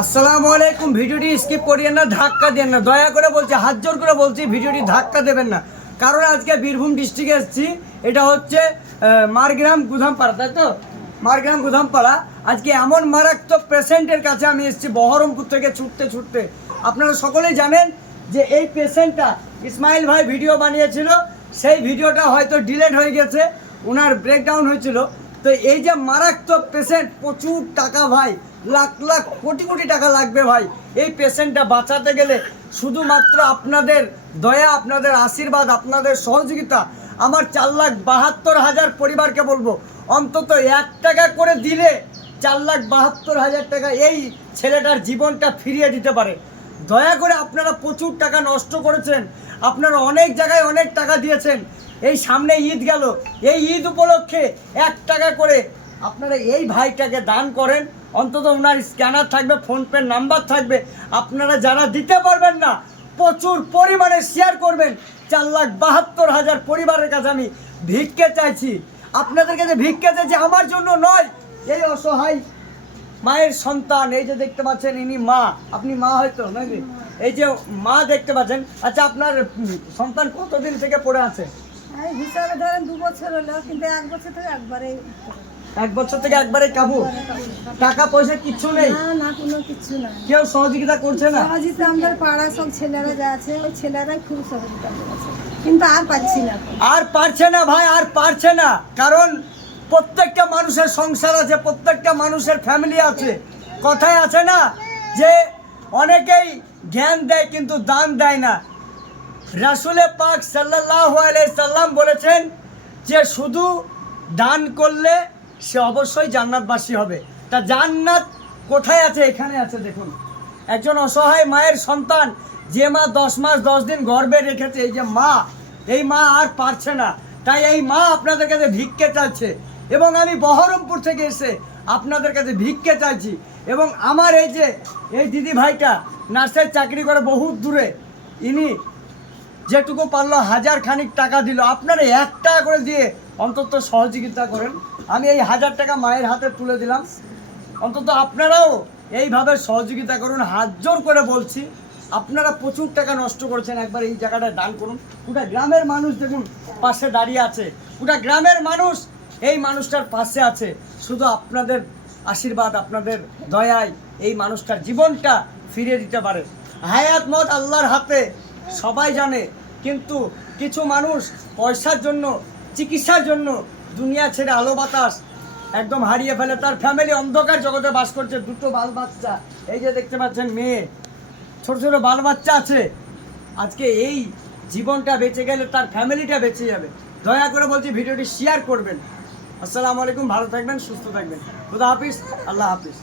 আসসালামু আলাইকুম। ভিডিওটি স্কিপ করিয়েন না, ধাক্কা দেন না, দয়া করে বলছি, হাত জোর করে বলছি, ভিডিওটি ধাক্কা দেবেন না। কারণ আজকে বীরভূম ডিস্ট্রিক্টে এসেছি, এটা হচ্ছে মারগ্রাম গুধামপাড়া, তাই তো? মারগ্রাম গুধামপাড়া। আজকে এমন মারাত্মক পেশেন্টের কাছে আমি এসেছি বহরমপুর থেকে ছুটতে ছুটতে। আপনারা সকলেই জানেন যে এই পেশেন্টটা ইসমাইল ভাই ভিডিও বানিয়েছিল, সেই ভিডিওটা হয়তো ডিলেট হয়ে গেছে, ওনার ব্রেকডাউন হয়েছিল। তো এই যে মারাত্মক পেশেন্ট, প্রচুর টাকা ভাই, লাখ লাখ কোটি কোটি টাকা লাগবে ভাই। এই পেশেন্টটা বাঁচাতে গেলে শুধুমাত্র আপনাদের দয়া, আপনাদের আশীর্বাদ, আপনাদের সহযোগিতা। আমার 4,72,000 পরিবারকে বলবো, অন্তত 1 টাকা করে দিলে 4,72,000 টাকা এই ছেলেটার জীবনটা ফিরিয়ে দিতে পারে। দয়া করে, আপনারা প্রচুর টাকা নষ্ট করেছেন, আপনারা অনেক জায়গায় অনেক টাকা দিয়েছেন। এই সামনে ঈদ গেল, এই ঈদ উপলক্ষে 1 টাকা করে আপনারা এই ভাইটাকে দান করেন। অন্তত ওনার স্ক্যানার থাকবে, ফোনপে নাম্বার থাকবে, আপনারা যারা দিতে পারবেন না প্রচুর পরিমাণে শেয়ার করবেন। 4,72,000 পরিবারের কাছে আমি ভিক্ষে চাইছি, আপনাদের কাছে ভিক্ষে চাইছি, আমার জন্য নয়। এই অসহায় মায়ের সন্তান, এই যে দেখতে পাচ্ছেন ইনি মা, আপনি মা হয়তো নাকি? এই যে মা দেখতে পাচ্ছেন। আচ্ছা, আপনার সন্তান কতদিন থেকে পড়ে আছে? হিসাবে ধরেন 2 বছর হলো, কিন্তু 1 বছর থেকে একবারে 1 বছর থেকে একবারে কাবু, টাকা পয়সা কিচ্ছু নেই? না, কোনো কিছু না। কেউ সহযোগিতা করছে না? সহযোগিতা আমাদের পাড়া সব ছেলেরা যা আছে, ওই ছেলেরাই খুব সহযোগিতা করেছে, কিন্তু আর পাচ্ছি না। আর পারছে না ভাই, আর পারছে না। কারণ প্রত্যেকটা মানুষের সংসার আছে, প্রত্যেকটা মানুষের ফ্যামিলি আছে। কথায় আছে না যে অনেকেই জ্ঞান দেয় কিন্তু দান দেয় না। রাসূলে পাক সাল্লাল্লাহু আলাইহি সাল্লাম বলেছেন যে শুধু দান করলে সে অবশ্যই জান্নাতবাসী হবে। তা জান্নাত কোথায় আছে? এখানে আছে। দেখুন, একজন অসহায় মায়ের সন্তান, যে মা 10 মাস 10 দিন গর্ভে রেখেছে, এই যে মা, এই মা আর পারছে না, তাই এই মা আপনাদের কাছে ভিক্ষে চাইছে। এবং আমি বহরমপুর থেকে এসে আপনাদের কাছে ভিক্ষে চাইছি। এবং আমার এই দিদি ভাইটা নার্সের চাকরি করে বহুত দূরে, ইনি যেটুকু পারলো 1000 খানিক টাকা দিল। আপনারা 1 টাকা করে দিয়ে অন্তত সহযোগিতা করেন। আমি এই 1000 টাকা মায়ের হাতে তুলে দিলাম, অন্তত আপনারাও এইভাবে সহযোগিতা করুন। হাত জোর করে বলছি, আপনারা প্রচুর টাকা নষ্ট করেছেন, একবার এই জায়গাটায় দান করুন। পুরো গ্রামের মানুষ দেখুন পাশে দাঁড়িয়ে আছে, পুরো গ্রামের মানুষ এই মানুষটার পাশে আছে। শুধু আপনাদের আশীর্বাদ, আপনাদের দয়ায় এই মানুষটার জীবনটা ফিরিয়ে দিতে পারে। হায়াত মত আল্লাহর হাতে, সবাই জানে। কিন্তু কিছু মানুষ পয়সার জন্য, চিকিৎসার জন্য দুনিয়া ছেড়ে আলো বাতাস একদম হারিয়ে ফেলে। তার ফ্যামিলি অন্ধকার জগতে বাস করছে, 2টো বাল বাচ্চা, এই যে দেখতে পাচ্ছেন মেয়ে, ছোট ছোট বাল বাচ্চা আছে। আজকে এই জীবনটা বেঁচে গেলে তার ফ্যামিলিটা বেঁচে যাবে। দয়া করে বলছি, ভিডিওটি শেয়ার করবেন। আসসালামু আলাইকুম, ভালো থাকবেন, সুস্থ থাকবেন, খুদা হাফিজ, আল্লাহ হাফিজ।